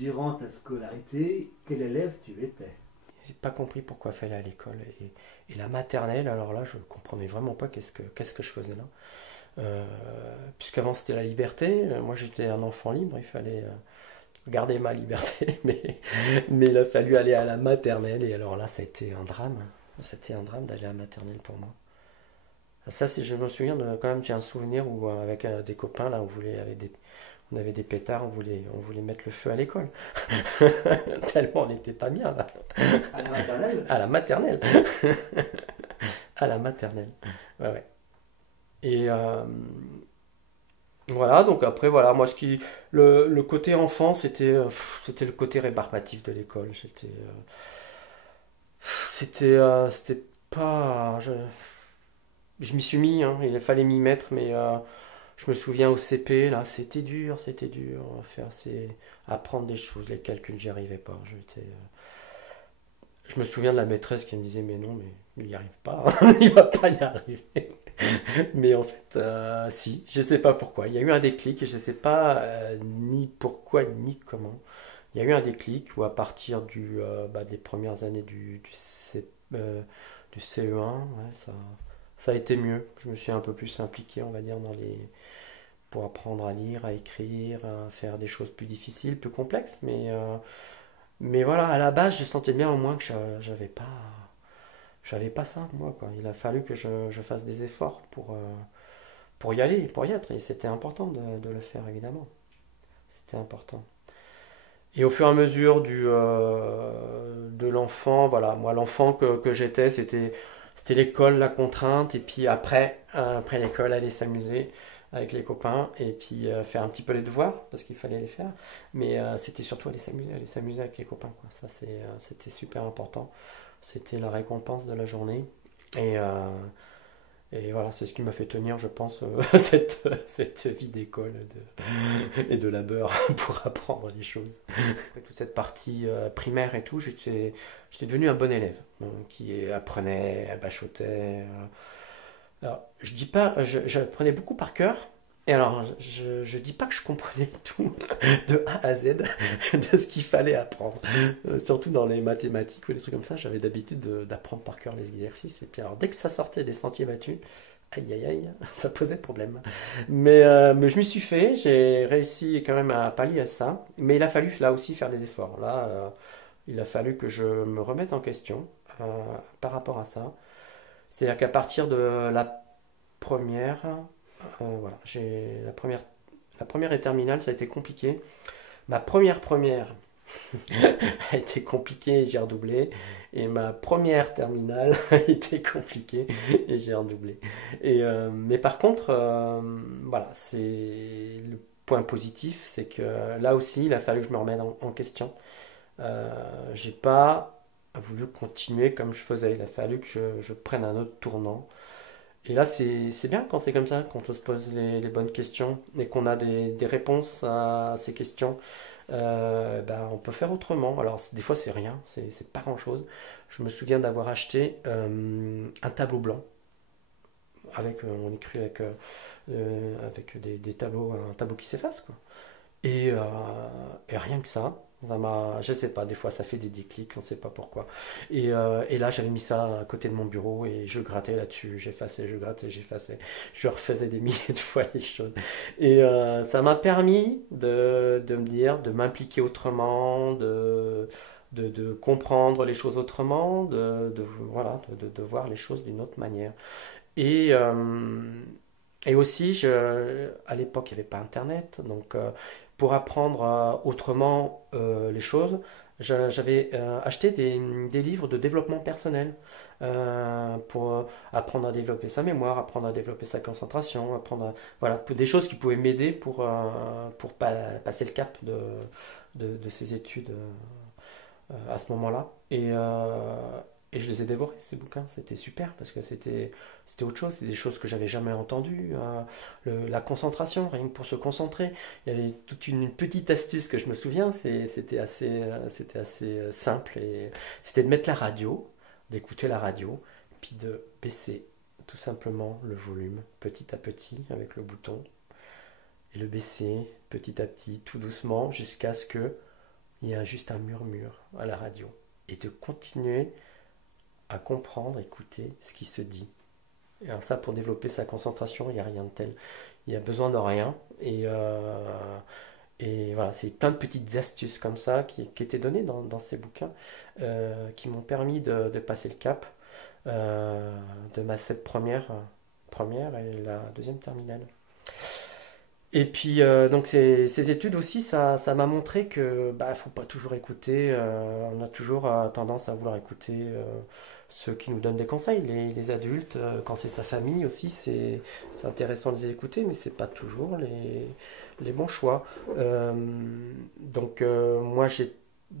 durant ta scolarité, quel élève tu étais? J'ai pas compris pourquoi il fallait aller à l'école. Et la maternelle, alors là, je comprenais vraiment pas qu'est-ce que je faisais là. Euh, Puisqu'avant c'était la liberté, moi j'étais un enfant libre, il fallait garder ma liberté, mais il a fallu aller à la maternelle, et alors là, ça a été un drame. C'était un drame d'aller à la maternelle pour moi. Ça, si je me souviens, quand même, j'ai un souvenir où, avec des copains, là, on avait des pétards, on voulait mettre le feu à l'école. Tellement on n'était pas bien, là. À la maternelle? À la maternelle. À la maternelle. Ouais, ouais. Et voilà, donc après, voilà, moi, le côté enfant, c'était le côté rébarbatif de l'école. C'était pas. Je m'y suis mis, hein, il fallait m'y mettre, mais je me souviens au CP, là, c'était dur à faire, apprendre des choses, les calculs, j'y arrivais pas. Je me souviens de la maîtresse qui me disait, mais non, mais il n'y arrive pas, hein, il va pas y arriver. Mais en fait, si, je sais pas pourquoi. Il y a eu un déclic, et je sais pas ni pourquoi ni comment. Il y a eu un déclic où à partir des premières années du CE1, ouais, ça a été mieux. Je me suis un peu plus impliqué, on va dire, pour apprendre à lire, à écrire, à faire des choses plus difficiles, plus complexes. Mais voilà, à la base, je sentais bien au moins que j'avais pas ça, moi, quoi. Il a fallu que je fasse des efforts pour y aller, pour y être. Et c'était important de le faire, évidemment. C'était important. Et au fur et à mesure de l'enfant, voilà, moi, l'enfant que j'étais, c'était l'école, la contrainte. Et puis après l'école, aller s'amuser avec les copains. Et puis faire un petit peu les devoirs, parce qu'il fallait les faire. Mais c'était surtout aller s'amuser avec les copains, quoi. Ça, c'était super important. C'était la récompense de la journée. Et, euh, et voilà, c'est ce qui m'a fait tenir, je pense, cette vie d'école et de labeur pour apprendre les choses. Après toute cette partie primaire et tout, j'étais devenu un bon élève qui apprenait, bachotait. Alors, je dis pas, j'apprenais beaucoup par cœur. Et alors, je dis pas que je comprenais tout de A à Z de ce qu'il fallait apprendre. Surtout dans les mathématiques ou des trucs comme ça, j'avais d'habitude d'apprendre par cœur les exercices. Et puis alors, dès que ça sortait des sentiers battus, aïe aïe aïe, ça posait problème. Mais je m'y suis fait, j'ai réussi quand même à pallier à ça. Mais il a fallu là aussi faire des efforts. Là, il a fallu que je me remette en question euh, par rapport à ça. C'est-à-dire qu'à partir de la première, voilà, la première et terminale, ça a été compliqué. Ma première a été compliquée et j'ai redoublé. Et ma première terminale a été compliquée et j'ai redoublé. Mais par contre, voilà, c'est le point positif, c'est que là aussi, il a fallu que je me remette en question. J'ai pas voulu continuer comme je faisais. Il a fallu que je prenne un autre tournant. Et là, c'est bien quand c'est comme ça, quand on se pose les bonnes questions et qu'on a des réponses à ces questions. Ben, on peut faire autrement. Alors, des fois, c'est rien, c'est pas grand-chose. Je me souviens d'avoir acheté un tableau blanc on écrit avec des tableaux, un tableau qui s'efface, quoi. Et rien que ça m'a, je sais pas, des fois ça fait des déclics, on sait pas pourquoi. Et là j'avais mis ça à côté de mon bureau et je grattais là-dessus, j'effaçais, je grattais, j'effaçais, je refaisais des milliers de fois les choses. Et ça m'a permis de me dire, de m'impliquer autrement, de comprendre les choses autrement, voilà, de voir les choses d'une autre manière. Et, euh, et aussi, à l'époque, il n'y avait pas Internet, donc pour apprendre autrement les choses, j'avais acheté des livres de développement personnel pour apprendre à développer sa mémoire, apprendre à développer sa concentration, voilà, des choses qui pouvaient m'aider pour passer le cap de ces études à ce moment-là. Et je les ai dévorés, ces bouquins. C'était super parce que c'était autre chose. C'était des choses que j'avais jamais entendues. La concentration, rien que pour se concentrer. Il y avait toute une petite astuce que je me souviens. C'était assez simple. Et c'était de mettre la radio, d'écouter la radio, puis de baisser tout simplement le volume petit à petit avec le bouton. Et le baisser petit à petit, tout doucement, jusqu'à ce que il y a juste un murmure à la radio. Et de continuer à comprendre, écouter ce qui se dit. Et alors ça, pour développer sa concentration, il n'y a rien de tel. Il y a besoin de rien. Et voilà, c'est plein de petites astuces comme ça qui étaient données dans ces bouquins qui m'ont permis de passer le cap de cette première et la deuxième terminale. Et puis, donc ces études aussi, ça m'a montré que bah, faut pas toujours écouter. On a toujours tendance à vouloir écouter ceux qui nous donnent des conseils, les adultes. Quand c'est sa famille aussi, c'est intéressant de les écouter, mais c'est pas toujours les bons choix. Donc, moi,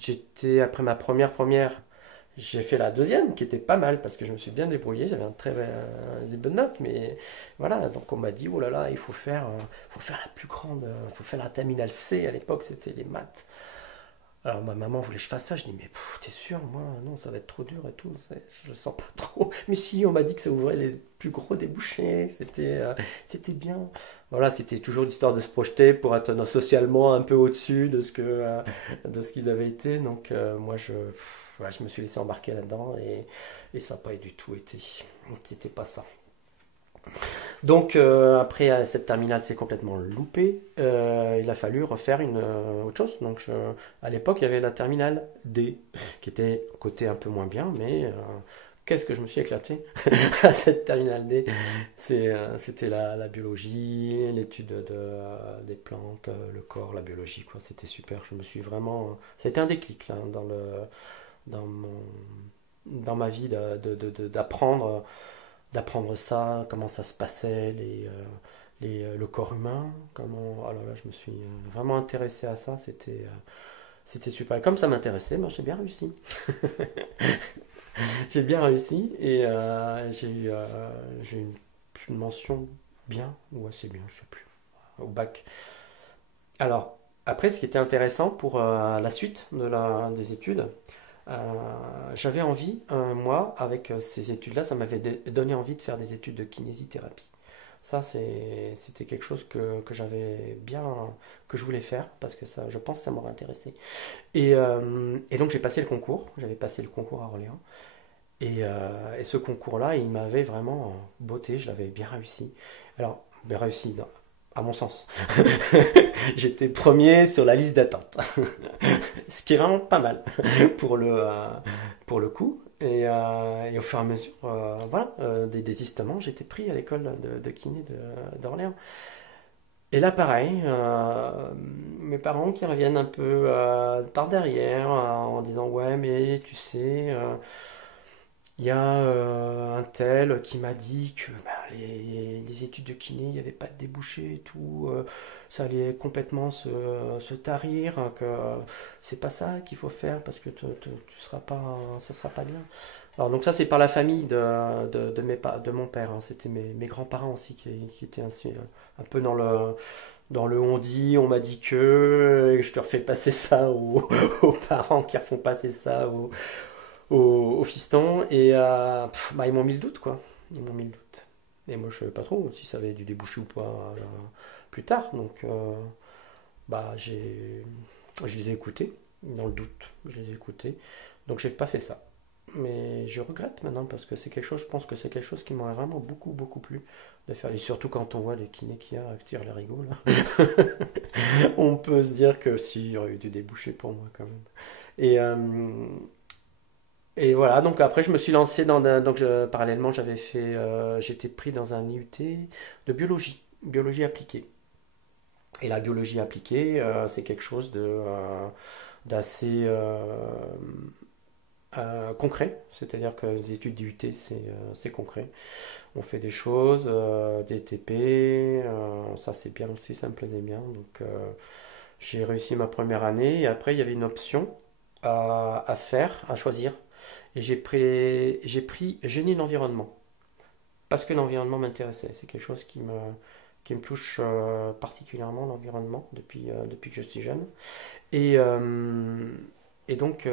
j'étais après ma première. J'ai fait la deuxième qui était pas mal parce que je me suis bien débrouillé, j'avais des bonnes notes, mais voilà, donc on m'a dit oh là là, faut faire la plus grande, faut faire la terminale C, à l'époque c'était les maths. Alors ma maman voulait que je fasse ça, je dis mais t'es sûr, moi non, ça va être trop dur et tout, je le sens pas trop. Mais si, on m'a dit que ça ouvrait les plus gros débouchés, c'était bien. Voilà, c'était toujours l'histoire de se projeter pour être socialement un peu au-dessus de ce qu'ils avaient été. Donc moi ouais, je me suis laissé embarquer là-dedans et ça n'a pas du tout été. C'était pas ça. Donc après cette terminale c'est complètement loupé, il a fallu refaire autre chose. Donc à l'époque il y avait la terminale D qui était côté un peu moins bien, mais qu'est-ce que je me suis éclaté à cette terminale D. C'était la biologie, l'étude des plantes, le corps, la biologie, quoi. C'était super. Je me suis vraiment. C'était un déclic là, dans, mon, dans ma vie d'apprendre ça, comment ça se passait, le corps humain, comment. Alors là, je me suis vraiment intéressé à ça. C'était super. Et comme ça m'intéressait, moi j'ai bien réussi. J'ai bien réussi et j'ai eu une mention bien ou assez bien, je sais plus, au bac. Alors, après, ce qui était intéressant pour la suite des études, j'avais envie, moi, avec ces études-là, ça m'avait donné envie de faire des études de kinésithérapie. Ça, c'était quelque chose que j'avais bien, que je voulais faire parce que ça, je pense que ça m'aurait intéressé. Et donc j'ai passé le concours, j'avais passé le concours à Orléans. Et ce concours-là, il m'avait vraiment botté, je l'avais bien réussi. Alors, bien réussi, à mon sens. J'étais premier sur la liste d'attente. Ce qui est vraiment pas mal pour le coup. Et au fur et à mesure, voilà, des désistements, j'étais pris à l'école de kiné d'Orléans. Et là, pareil, mes parents qui reviennent un peu par derrière en disant ouais, mais tu sais. Il y a un tel qui m'a dit que bah, les études de kiné, il n'y avait pas de débouché et tout, ça allait complètement se tarir, hein, que c'est pas ça qu'il faut faire parce que tu seras pas, ça sera pas bien. Alors donc ça c'est par la famille de mon père, hein. C'était mes grands-parents aussi qui étaient ainsi, un peu dans le on-dit, on m'a dit que, et je te refais passer ça aux parents qui refont passer ça au fiston et bah, ils m'ont mis le doute quoi. Ils m'ont mis le doute. Et moi je savais pas trop si ça avait du déboucher ou pas plus tard. Donc bah je les ai écoutés dans le doute. Je les ai écoutés. Donc j'ai pas fait ça. Mais je regrette maintenant parce que c'est quelque chose, je pense que c'est quelque chose qui m'aurait vraiment beaucoup beaucoup plu de faire. Et surtout quand on voit les kinés qu'il y a qui tirent les rigots là. On peut se dire que si, il y aurait eu du débouché pour moi quand même. Et et voilà, donc après je me suis lancé parallèlement j'étais pris dans un IUT de biologie appliquée. Et la biologie appliquée, c'est quelque chose d'assez concret, c'est-à-dire que les études d'IUT c'est concret. On fait des choses, des TP, ça c'est bien aussi, ça me plaisait bien. Donc j'ai réussi ma première année et après il y avait une option à faire, à choisir. Et j'ai pris génie de l'environnement. Parce que l'environnement m'intéressait. C'est quelque chose qui me touche particulièrement, l'environnement, depuis que je suis jeune. Et, euh, et donc,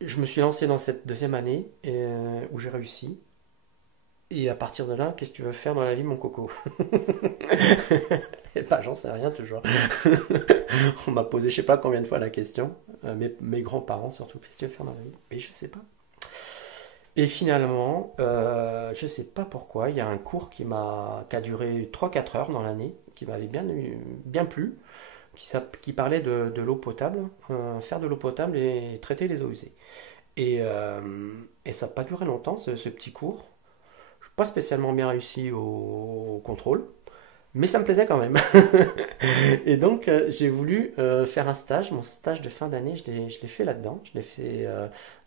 je me suis lancé dans cette deuxième année où j'ai réussi. Et à partir de là, qu'est-ce que tu veux faire dans la vie, mon coco? Et bah, j'en sais rien toujours. On m'a posé je sais pas combien de fois la question, mes grands-parents surtout, qu'est-ce que tu veux faire dans la vie? Et je sais pas. Et finalement, je sais pas pourquoi, il y a un cours qui a duré 3 4 heures dans l'année, qui m'avait bien plu, qui parlait de l'eau potable, faire de l'eau potable et traiter les eaux usées. Et, euh, et ça n'a pas duré longtemps, ce petit cours. Je n'ai pas spécialement bien réussi au contrôle, mais ça me plaisait quand même. Et donc, j'ai voulu faire un stage. Mon stage de fin d'année, je l'ai fait là-dedans. Je l'ai fait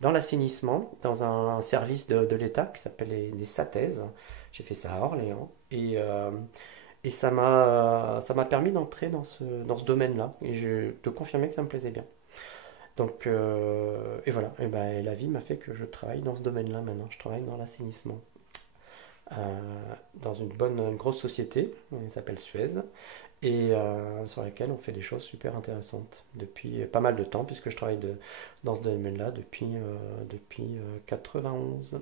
dans l'assainissement, dans un service de l'État qui s'appelle les SATES. J'ai fait ça à Orléans. Et ça m'a permis d'entrer dans ce domaine-là. Et de confirmer que ça me plaisait bien. Donc, et voilà. Et ben, la vie m'a fait que je travaille dans ce domaine-là maintenant. Je travaille dans l'assainissement. Dans une grosse société, elle s'appelle Suez, et sur laquelle on fait des choses super intéressantes depuis pas mal de temps, puisque je travaille dans ce domaine-là depuis 91.